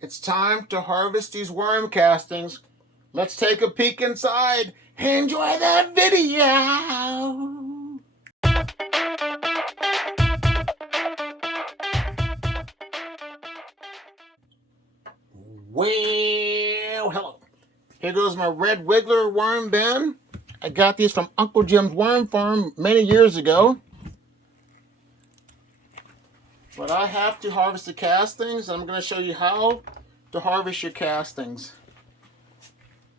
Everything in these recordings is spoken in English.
It's time to harvest these worm castings. Let's take a peek inside. Enjoy that video. Well, hello. Here goes my red wiggler worm bin. I got these from Uncle Jim's Worm Farm many years ago. But I have to harvest the castings, and I'm going to show you how to harvest your castings.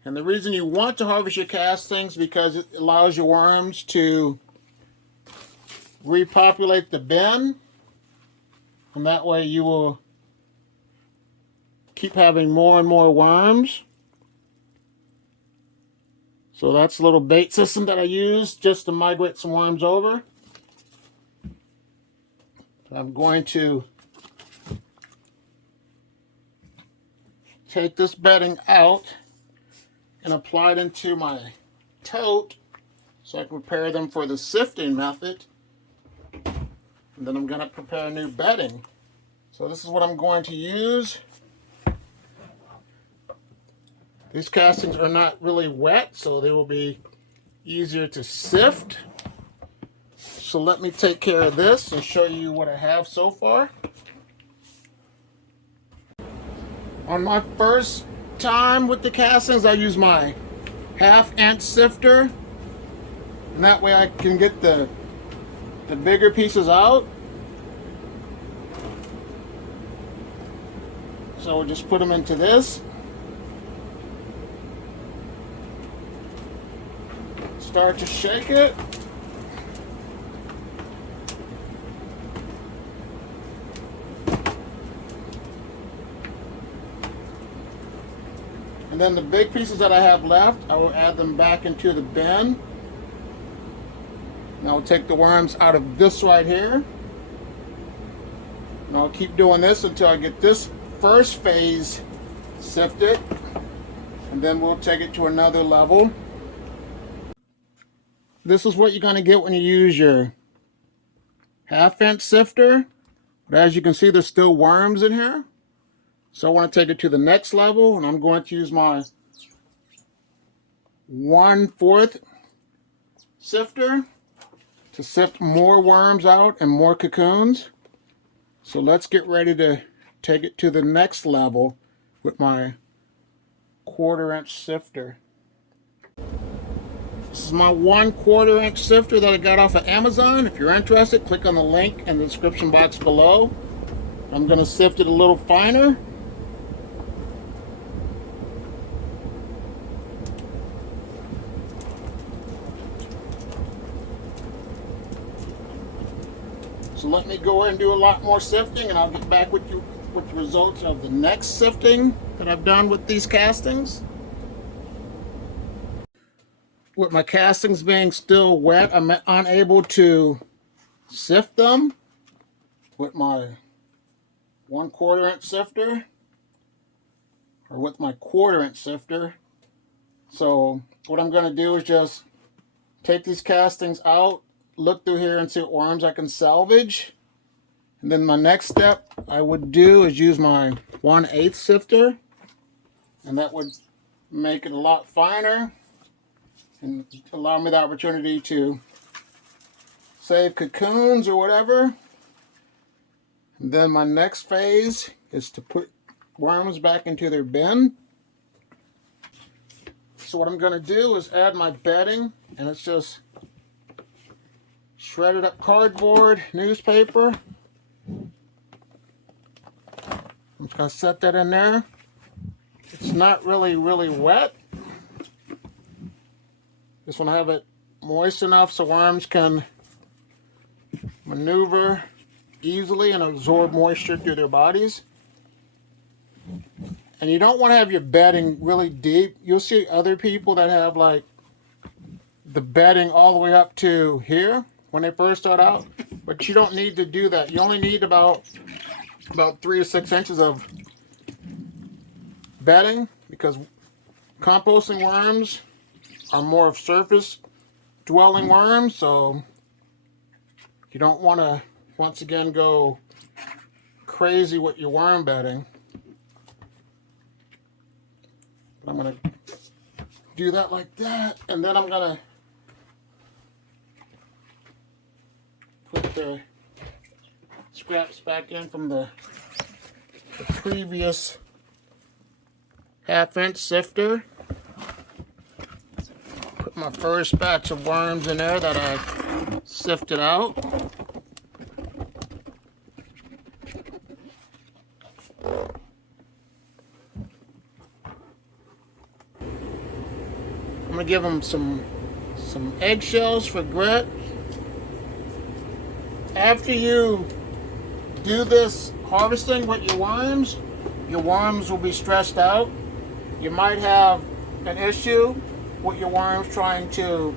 And the reason you want to harvest your castings because it allows your worms to repopulate the bin, and that way you will keep having more and more worms. So that's a little bait system that I use just to migrate some worms over. I'm going to take this bedding out and apply it into my tote so I can prepare them for the sifting method. And then I'm going to prepare new bedding. So this is what I'm going to use. These castings are not really wet, so they will be easier to sift. So let me take care of this and show you what I have so far. On my first time with the castings, I use my 1/2-inch sifter, and that way I can get the bigger pieces out. So we'll just put them into this. Start to shake it. And then the big pieces that I have left, I will add them back into the bin. And I'll take the worms out of this right here. And I'll keep doing this until I get this first phase sifted. And then we'll take it to another level. This is what you're going to get when you use your 1/2-inch sifter. But as you can see, there's still worms in here. So I want to take it to the next level, and I'm going to use my 1/4 sifter to sift more worms out and more cocoons. So let's get ready to take it to the next level with my 1/4-inch sifter. This is my 1/4-inch sifter that I got off of Amazon. If you're interested, click on the link in the description box below. I'm going to sift it a little finer. So let me go ahead and do a lot more sifting, and I'll get back with you with the results of the next sifting that I've done with these castings. With my castings being still wet, I'm unable to sift them with my 1/4-inch sifter or with my 1/4-inch sifter. So what I'm going to do is just take these castings out, look through here and see what worms I can salvage. And then my next step I would do is use my 1/8 sifter, and that would make it a lot finer and allow me the opportunity to save cocoons or whatever. And then my next phase is to put worms back into their bin. So what I'm going to do is add my bedding, and it's just shredded up cardboard, newspaper. I'm just going to set that in there. It's not really wet. Just want to have it moist enough so worms can maneuver easily and absorb moisture through their bodies. And you don't want to have your bedding really deep. You'll see other people that have like the bedding all the way up to here when they first start out, but you don't need to do that. You only need about 3 to 6 inches of bedding, because composting worms are more of surface dwelling worms, so you don't want to once again go crazy with your worm bedding. I'm going to do that like that, and then I'm going to put the scraps back in from the previous half-inch sifter. Put my first batch of worms in there that I sifted out. I'm going to give them some eggshells for grit. After you do this harvesting with your worms will be stressed out. You might have an issue with your worms trying to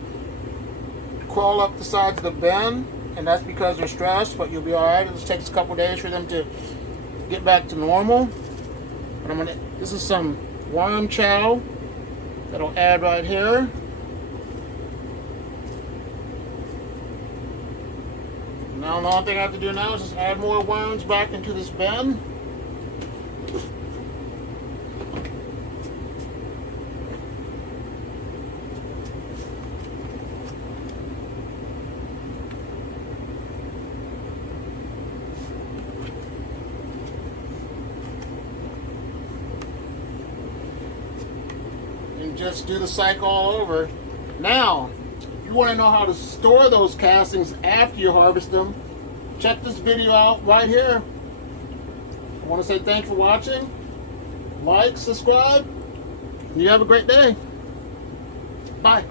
crawl up the sides of the bin, and that's because they're stressed, but you'll be alright. It just takes a couple days for them to get back to normal. But this is some worm chow that I'll add right here. Now the only thing I have to do now is just add more worms back into this bin. And just do the cycle all over. Now, you want to know how to store those castings after you harvest them, check this video out right here. I want to say thanks for watching. Like, subscribe, and you have a great day. Bye.